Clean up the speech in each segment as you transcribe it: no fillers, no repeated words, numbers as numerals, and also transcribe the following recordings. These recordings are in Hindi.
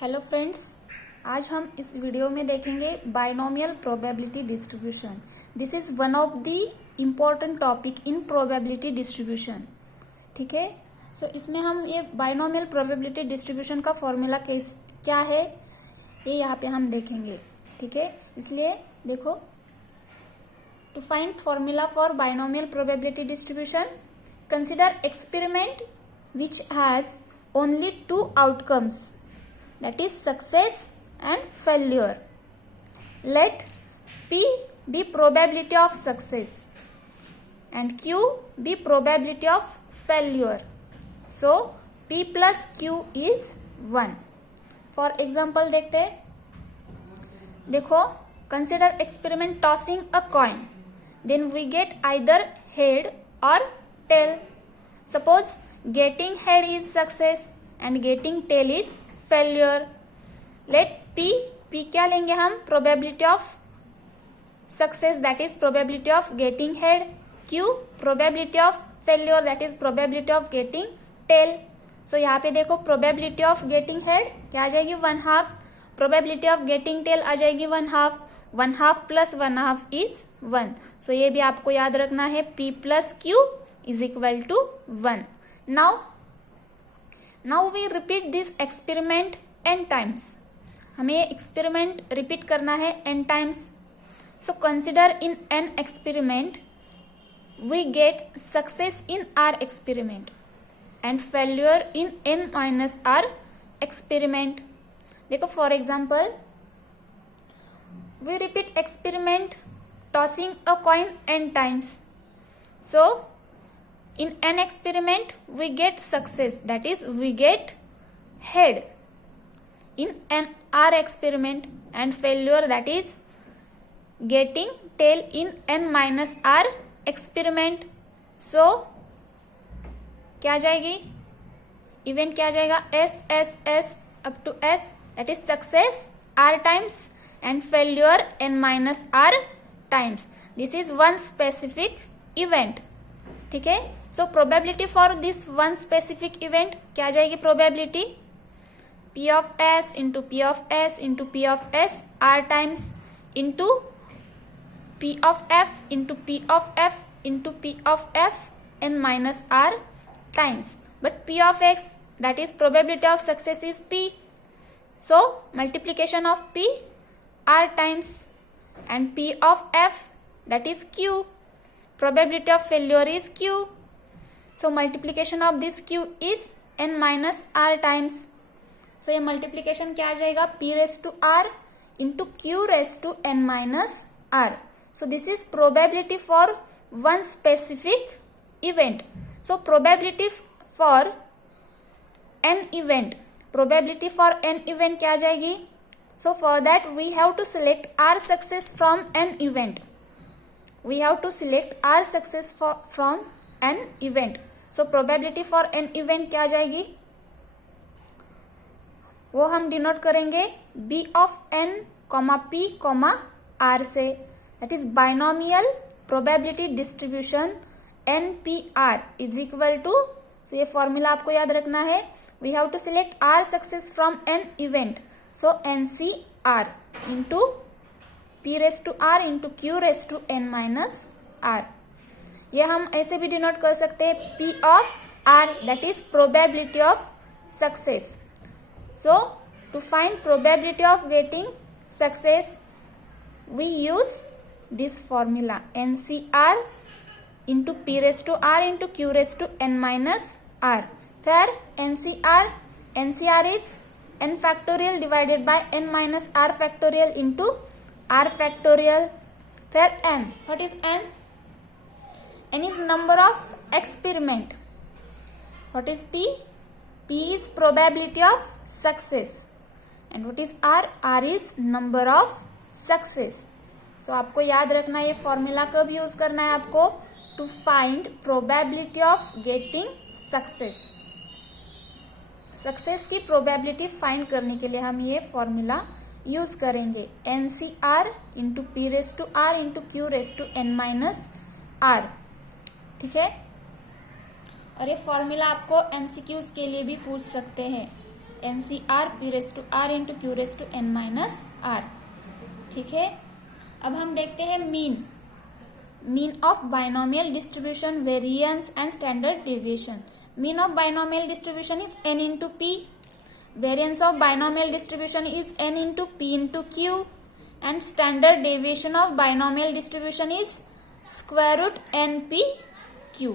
हेलो फ्रेंड्स, आज हम इस वीडियो में देखेंगे binomial probability distribution. This is one of the important topic in probability distribution. ठीक है, सो इसमें हम ये बाइनोमियल प्रोबेबिलिटी डिस्ट्रीब्यूशन का फॉर्मूला क्या है ये यहाँ पे हम देखेंगे। ठीक है, इसलिए देखो, to find formula for binomial probability distribution, consider experiment which has only two outcomes, that is success and failure. Let P be probability of success and Q be probability of failure. So P plus Q is 1. For example देखते हैं, देखो, consider experiment tossing a coin, then we get either head or tail. Suppose getting head is success and getting tail is failure. Let P क्या लेंगे हम? Probability of success, that is probability of getting head. Q probability of failure, that is probability of getting tail. So यहाँ पे देखो, probability of getting head क्या आ जाएगी? 1/2. probability of getting tail आ जाएगी 1/2. 1/2 plus 1/2 is 1. So ये भी आपको याद रखना है, P plus Q is equal to 1. Now we repeat this experiment n times. हमें एक्सपेरिमेंट रिपीट करना है n times. So consider in n experiment we get success in r experiment and failure in n minus r experiment. देखो, for example, we repeat experiment tossing a coin n times. So in an experiment we get success, that is we get head in an r experiment, and failure, that is getting tail in n minus r experiment. So क्या जाएगी? इवेंट क्या जाएगा? s s s up to s, that is success r times and failure n minus r times. This is one specific event. ठीक है, सो probability for this one specific event क्या जाएगी? Probability P of S into P of S into P of S R times into P of F into P of F into P of F n minus R times. But P of X, that is probability of success is P. So multiplication of P R times and P of F, that is Q. Probability of failure is Q. So multiplication of this Q is n minus r times. So ये multiplication क्या आ जाएगा? P raised to r into Q raised to n minus r. So this is probability for one specific event. So probability for n event, probability for n event क्या आ जाएगी? So for that we have to select r success from n event. We have to select r success from n event. So probability for n event क्या आ जाएगी? वो हम डिनोट करेंगे b of n, p, r से. That is binomial probability distribution NPR is equal to, so ये फॉर्मूला आपको याद रखना है. We have to select r success from n event. So NCR into P raised to r into Q raised to n minus r. ये हम ऐसे भी डिनोट कर सकते हैं, P of r, that is probability of success. So to find probability of getting success we use this formula NCR into P raised to r into Q raised to n minus r. Where NCR is n factorial divided by n minus r factorial into r factorial. Where n, what is n? N is number of experiment. What is P? P is probability of success. And what is R? R is number of success. So आपको याद रखना, ये फॉर्मूला कब यूज करना है आपको? To find probability of getting success. Success की प्रोबेबिलिटी फाइंड करने के लिए हम ये फॉर्मूला यूज करेंगे, NCR into P raise to R into Q raise to n minus R. ठीक है, और ये फॉर्मूला आपको MCQs के लिए भी पूछ सकते हैं. NCR P raise to R into Q raise to N minus R। ठीक है, अब हम देखते हैं mean of binomial distribution, variance and standard deviation. Mean of binomial distribution is n into P, variance of binomial distribution is n into P into Q, and standard deviation of binomial distribution is square root NPQ।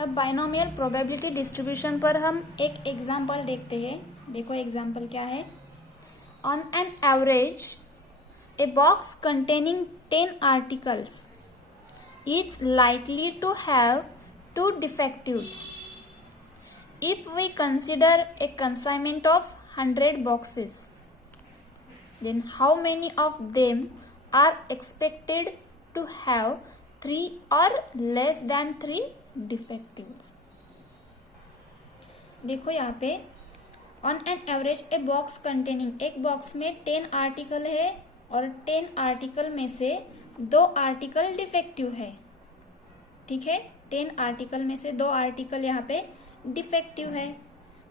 अब बाइनोमियल प्रोबेबिलिटी डिस्ट्रीब्यूशन पर हम एक एग्जाम्पल देखते हैं। देखो एग्जाम्पल क्या है। On an average a box containing 10 articles is likely to have 2 defectives. If we consider a consignment of 100 boxes, then how many of them are expected to have 3 or less than 3 डिफेक्टिव्स। देखो यहाँ पे on an average a box containing, एक बॉक्स में 10 आर्टिकल है और 10 आर्टिकल में से 2 आर्टिकल डिफेक्टिव है। ठीक है, 10 आर्टिकल में से 2 आर्टिकल यहाँ पे डिफेक्टिव है।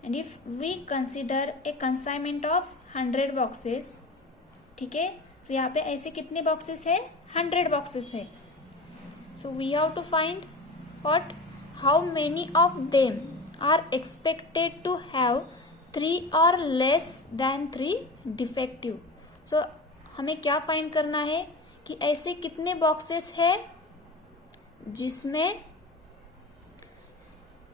And if we consider a consignment of 100 boxes, ठीक है, सो यहाँ पे ऐसे कितने बॉक्सेस है? 100 बॉक्सेस है। So we have to find what, how many of them are expected to have 3 or less than 3 defective। so हमें क्या फाइंड करना है कि ऐसे कितने बॉक्सेस है जिसमें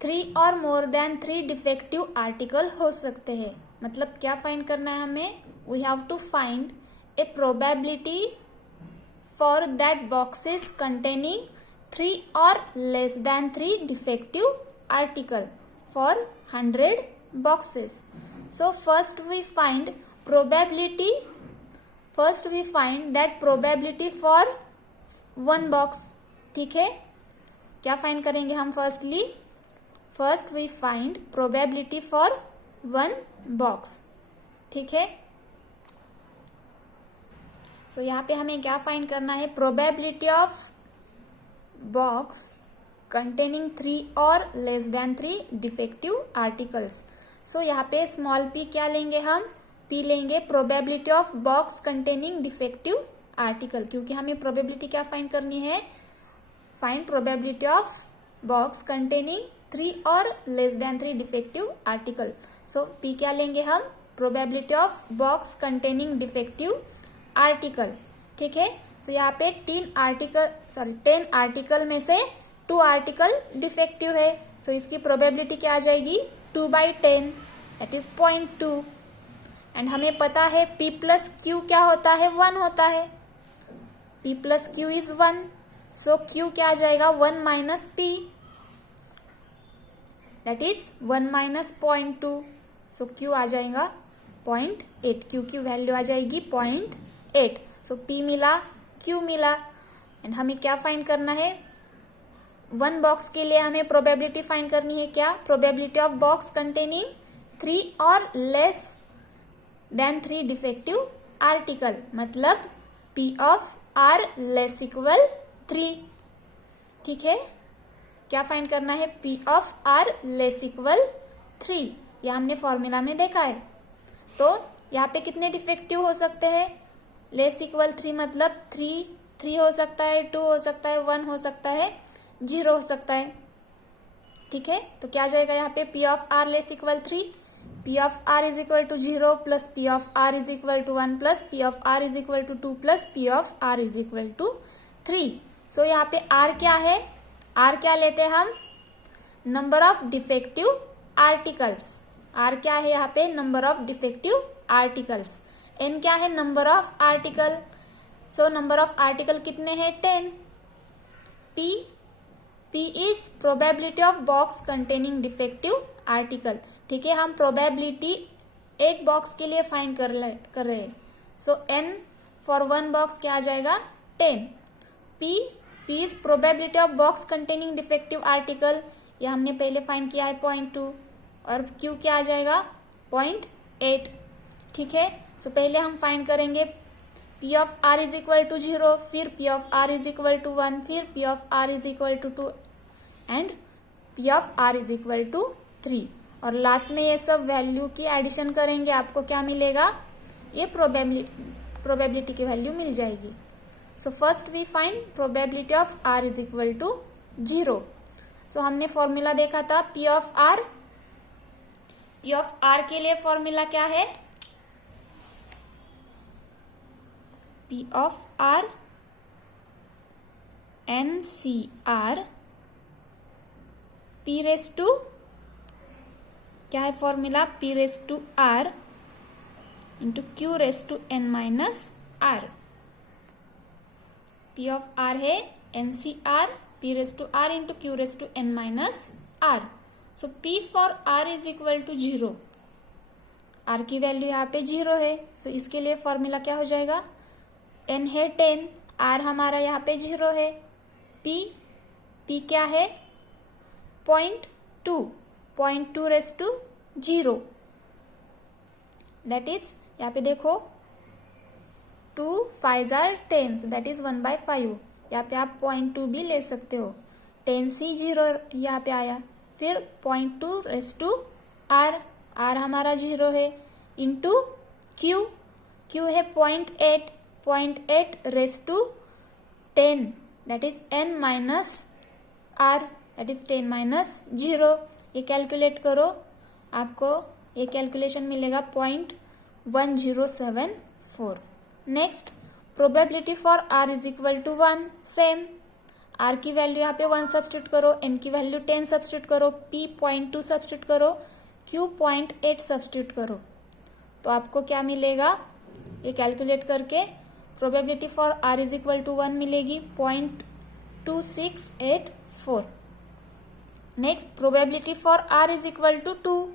3 और मोर देन 3 डिफेक्टिव आर्टिकल हो सकते हैं। मतलब क्या फाइंड करना है हमें? We have to find a probability for that boxes containing 3 or less than 3 defective article for 100 boxes. So first we find probability. First we find that probability for one box. ठीक है, क्या फाइंड करेंगे हम? First we find probability for one box। ठीक है, सो यहाँ पे हमें क्या फाइंड करना है? probability of box containing 3 or less than 3 defective articles। so यहाँ पे स्मॉल p क्या लेंगे हम? p लेंगे probability of box containing defective article, क्योंकि हमें probability क्या फाइंड करनी है? find probability of box containing 3 or less than 3 defective article। so p क्या लेंगे हम? probability of box containing defective article। ठीक है, सो यहाँ पे 10 आर्टिकल में से 2 आर्टिकल डिफेक्टिव है। सो इसकी प्रोबेबिलिटी क्या आ जाएगी? 2/10, दैट इज 0.2। एंड हमें पता है P प्लस Q क्या होता है? 1 होता है। P plus Q is 1, so Q क्या आ जाएगा? 1 minus P, that is 1 minus 0.2। So Q आ जाएगा 0.8, Q की वैल्यू आ जाएगी 0.8। सो P मिला, Q मिला। एंड हमें क्या फाइंड करना है? 1 बॉक्स के लिए हमें प्रोबेबिलिटी फाइंड करनी है। क्या? प्रोबेबिलिटी ऑफ बॉक्स कंटेनिंग 3 और लेस देन 3 डिफेक्टिव आर्टिकल, मतलब P of R less equal 3। ठीक है, क्या फाइंड करना है? P of R less equal 3। यह हमने फॉर्मूला में देखा है। तो यहाँ पे कितने डिफेक्टिव हो सकते हैं? लेस इक्वल 3 मतलब 3 हो सकता है, 2 हो सकता है, 1 हो सकता है, 0 हो सकता है। ठीक है, तो क्या आ जाएगा यहाँ पे? P of R less equal 3, P of R is equal to 0 plus P of R is equal to 1 plus P of R is equal to 2 plus P of R is equal to 3। So यहाँ पे R क्या है? R क्या लेते हैं हम? Number of defective articles. R क्या है यहाँ पे? Number of defective articles. N क्या है? Number of article. So number of article कितने हैं? 10। P is probability of box containing defective article. ठीक है, हम प्रोबेबिलिटी एक बॉक्स के लिए फाइंड कर रहे हैं। सो N फॉर 1 बॉक्स क्या आ जाएगा? 10। P is probability of box containing defective article, यह हमने पहले फाइंड किया है 0.2। और Q क्या आ जाएगा? 0.8। ठीक है, सो पहले हम फाइंड करेंगे P of R is equal to 0, फिर P of R is equal to 1, फिर P of R is equal to 2 and P of R is equal to 3। और लास्ट में ये सब वैल्यू की एडिशन करेंगे, आपको क्या मिलेगा, ये प्रोबेबिलिटी की वैल्यू मिल जाएगी. So first we find probability of r is equal to 0. So हमने फॉर्मूला देखा था P of r. P of r के लिए फॉर्मूला क्या है, P of r NCR P raise to, क्या है formula, P raise to r into Q raise to n minus r. P of r है NCR P raise to r into Q raise to n minus r. So P for r is equal to 0. r की वैल्यू यहाँ पे 0 है. सो इसके लिए फॉर्मूला क्या हो जाएगा, n है 10, r हमारा यहाँ पे 0 है. P क्या है 0.2 रेस टू 0. दैट इज, यहाँ पे देखो 2 5 आर 10, दैट इज 1/5. यहाँ पे आप 0.2 भी ले सकते हो. 10 से 0 यहाँ पे आया. फिर 0.2 रेस टू r हमारा 0 है, इंटू Q है 0.8 raise to 10, that is n minus r, that is 10 minus 0. ये कैलकुलेट करो, आपको ये कैलकुलेशन मिलेगा 0.1074. Next, probability for r is equal to 1. Same, r की वैल्यू यहाँ पे 1 सब्स्टिट्यूट करो, n की वैल्यू 10 सब्स्टिट्यूट करो, p 0.2 सब्स्टिट्यूट करो, q 0.8 सब्स्टिट्यूट करो. तो आपको क्या मिलेगा, ये कैलकुलेट करके probability for r is equal to 1 मिलेगी 0.2684. Next, probability for r is equal to 2.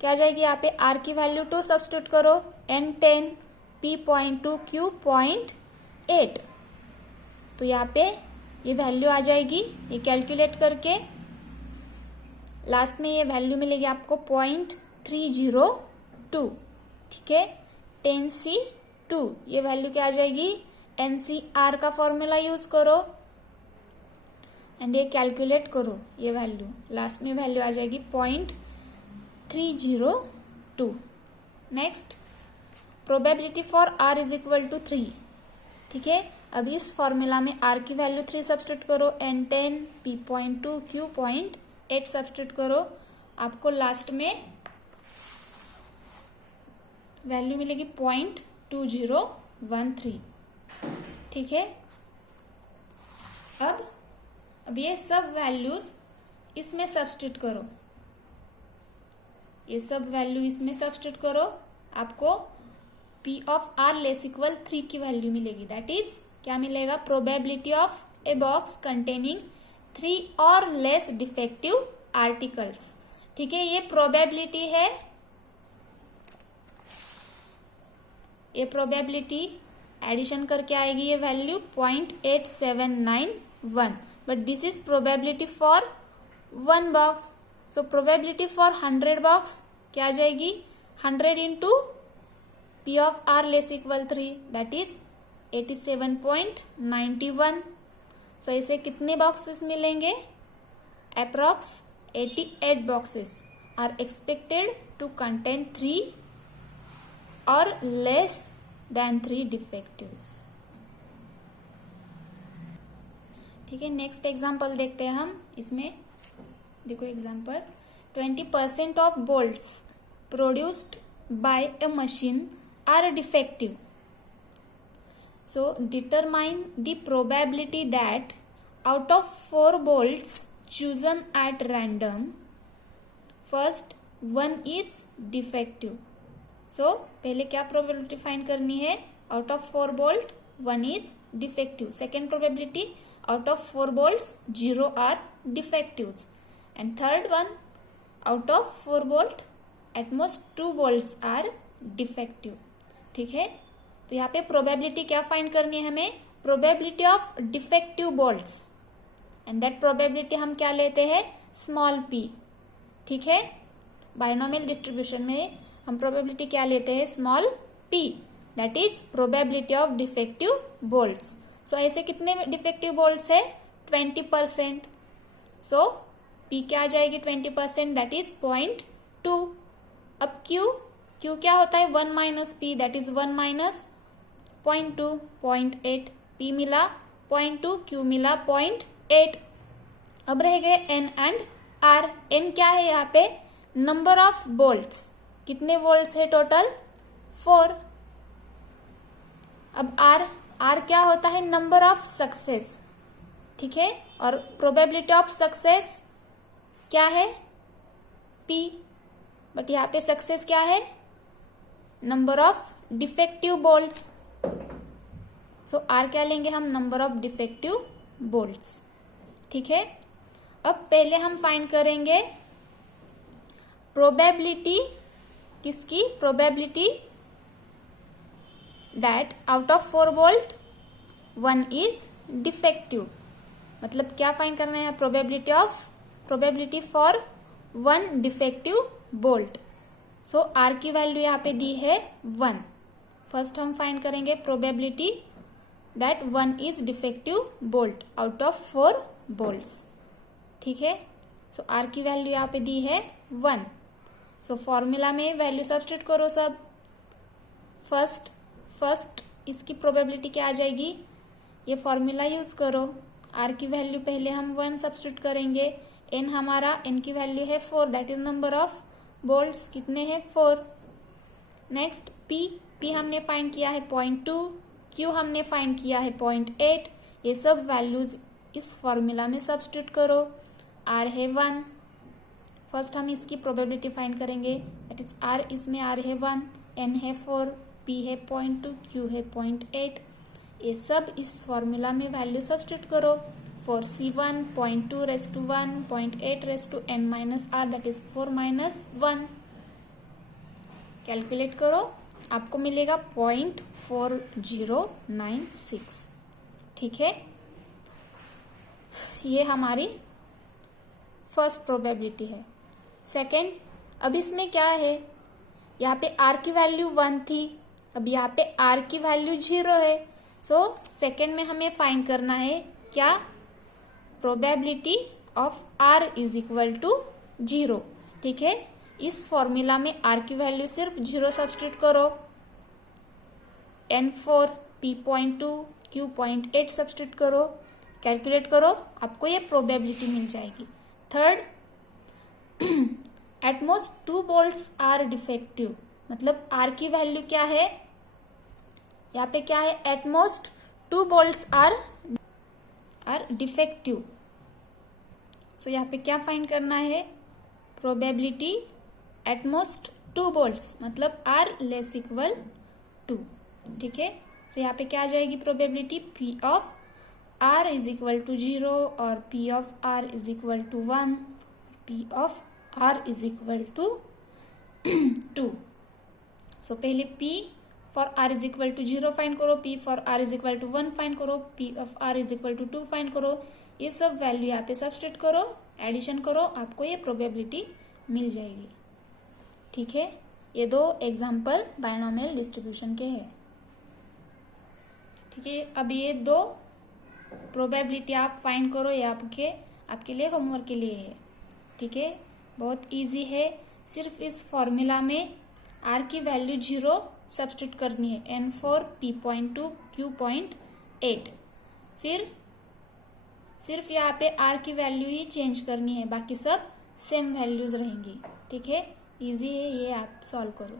क्या जाएगी, यहाँ पे r की वैल्यू 2 सब्स्टिट्यूट करो, n 10, p 0.2, q 0.8. तो यहाँ पे ये वैल्यू आ जाएगी. ये कैलकुलेट करके लास्ट में ये वैल्यू मिलेगी आपको 0.302. ठीक है, 10C2 ये वैल्यू क्या आ जाएगी, NCR का फॉर्मूला यूज करो एंड ये कैलकुलेट करो. ये वैल्यू लास्ट में वैल्यू आ जाएगी 0.302. Next, probability for r is equal to 3. ठीक है, अब इस फॉर्मूला में r की वैल्यू 3 सब्स्टिट्यूट करो, n 10, p 0.2, q 0.8 सब्स्टिट्यूट करो. आपको लास्ट में वैल्यू मिलेगी 0.2013. ठीक है, अब ये सब वैल्यूज इसमें सब्स्टिट्यूट करो, ये सब वैल्यू इसमें सब्स्टिट्यूट करो. आपको P of r less equal 3 की वैल्यू मिलेगी. दैट इज, क्या मिलेगा, probability of A box containing 3 और लेस डिफेक्टिव आर्टिकल्स. ठीक है, ये प्रोबेबिलिटी है, ये प्रोबेबिलिटी एडिशन करके आएगी ये value 0.8791. But this is probability for 1 box. So probability for 100 box क्या आ जाएगी, 100 into P of r less equal 3, that is 87.91. So इसे कितने बॉक्सेस मिलेंगे, approx 88 boxes are expected to contain 3 और लेस देन 3 डिफेक्टिव्स. ठीक है, नेक्स्ट एग्जांपल देखते हैं हम. इसमें देखो example, 20% of bolts produced by a machine are defective. So determine the probability that out of 4 bolts chosen at random, first one is defective. So पहले क्या probability find करनी है, out of 4 bolt 1 is defective. Second probability, out of 4 bolts 0 are defectives. And third one, out of 4 bolt at most 2 bolts are defective. ठीक है, तो यहाँ पे प्रोबेबिलिटी क्या फाइंड करनी है हमें, probability of defective bolts. And that probability हम क्या लेते हैं, स्मॉल p. ठीक है, बाइनोमियल डिस्ट्रीब्यूशन में हम प्रोबेबिलिटी क्या लेते हैं, small p. That is probability of defective bolts. So ऐसे कितने डिफेक्टिव बोल्ट्स है, 20%. सो पी क्या आ जाएगी 20%, दैट इज 0.2। अब क्यू क्या होता है 1 minus P, that is 1 minus 0.2, 0.8। P मिला 0.2, क्यू मिला 0.8। अब रह गए एन एंड आर। एन क्या है यहाँ पे नंबर ऑफ बोल्ट्स, कितने वोल्ट्स है टोटल 4। अब आर क्या होता है नंबर ऑफ सक्सेस, ठीक है, और प्रोबेबिलिटी ऑफ सक्सेस क्या है पी, बट यहाँ पे सक्सेस क्या है number of defective bolts. So r क्या लेंगे हम नंबर ऑफ डिफेक्टिव बोल्ट्स, ठीक है। अब पहले हम फाइंड करेंगे प्रोबेबिलिटी, किसकी probability that out of 4 bolt 1 is defective. मतलब क्या फाइंड करना है probability for 1 defective bolt. So r की वैल्यू यहाँ पे दी है 1। फर्स्ट हम फाइंड करेंगे probability that 1 is defective bolt out of 4 bolts, ठीक है। सो आर की वैल्यू यहाँ पे दी है 1। सो फॉर्मूला में वैल्यू सब्स्टिट्यूट करो सब। फर्स्ट इसकी प्रोबेबिलिटी क्या आ जाएगी, ये फॉर्मूला यूज करो। आर की वैल्यू पहले हम 1 सब्स्टिट्यूट करेंगे, एन हमारा एन की वैल्यू है 4, that is number of bolts कितने हैं 4। नेक्स्ट पी हमने फाइंड किया है 0.2, क्यू हमने फाइंड किया है 0.8। ये सब वैल्यूज इस फॉर्मूला में सब्स्टिट्यूट करो। आर है 1, फर्स्ट हम इसकी प्रोबेबिलिटी फाइंड करेंगे, दैट इज आर, इसमें आर है 1, एन है 4, पी है 0.2, क्यू है 0.8। ये सब इस फॉर्मूला में वैल्यू सब्स्टिट्यूट करो। 4c1 0.2 raised to 1 0.8 raised to n minus r, that is 4 minus 1। Calculate करो, आपको मिलेगा 0.4096, ठीक है। ये हमारी फर्स्ट प्रोबेबिलिटी है। सेकेंड, अब इसमें क्या है, यहाँ पे r की वैल्यू 1 थी, अब यहाँ पे r की वैल्यू 0 है। सो सेकेंड में हमें फाइंड करना है क्या probability of r is equal to 0, ठीक है। इस फॉर्मूला में r की वैल्यू सिर्फ 0 सब्स्टिट्यूट करो, n4, p 0.2, q 0.8 सब्स्टिट्यूट करो, कैलकुलेट करो, आपको ये प्रोबेबिलिटी मिल जाएगी। Third, at most 2 bolts are defective, मतलब r की वैल्यू क्या है, यहाँ पे क्या है at most 2 bolts are defective. So यहाँ पे क्या फाइंड करना है प्रोबेबिलिटी एट मोस्ट 2 बोल्ट्स, मतलब r लेस इक्वल 2, ठीक है। सो यहाँ पे क्या आ जाएगी probability p of r is equal to 0 और p of r is equal to 1, p of r is equal to 2। So पहले p for r is equal to 0 find करो, p for r is equal to 1 find करो, p of r is equal to 2 find करो। ये सब वैल्यू यहाँ पे सब्स्टिट्यूट करो, एडिशन करो, आपको ये प्रोबेबिलिटी मिल जाएगी, ठीक है। ये 2 एग्जाम्पल बायनोमियल डिस्ट्रीब्यूशन के हैं, ठीक है। अब ये 2 प्रोबेबिलिटी आप फाइंड करो, ये आपके लिए होमवर्क के लिए है, ठीक है। बहुत इजी है, सिर्फ इस फॉर्मूला में r की वैल्यू 0 सब्स्टिट्यूट करनी है, n4, p 0.2, q 0.8। फिर सिर्फ यहाँ पे r की वैल्यू ही चेंज करनी है, बाकी सब सेम वैल्यूज रहेंगी, ठीक है। इजी है ये, आप सॉल्व करो।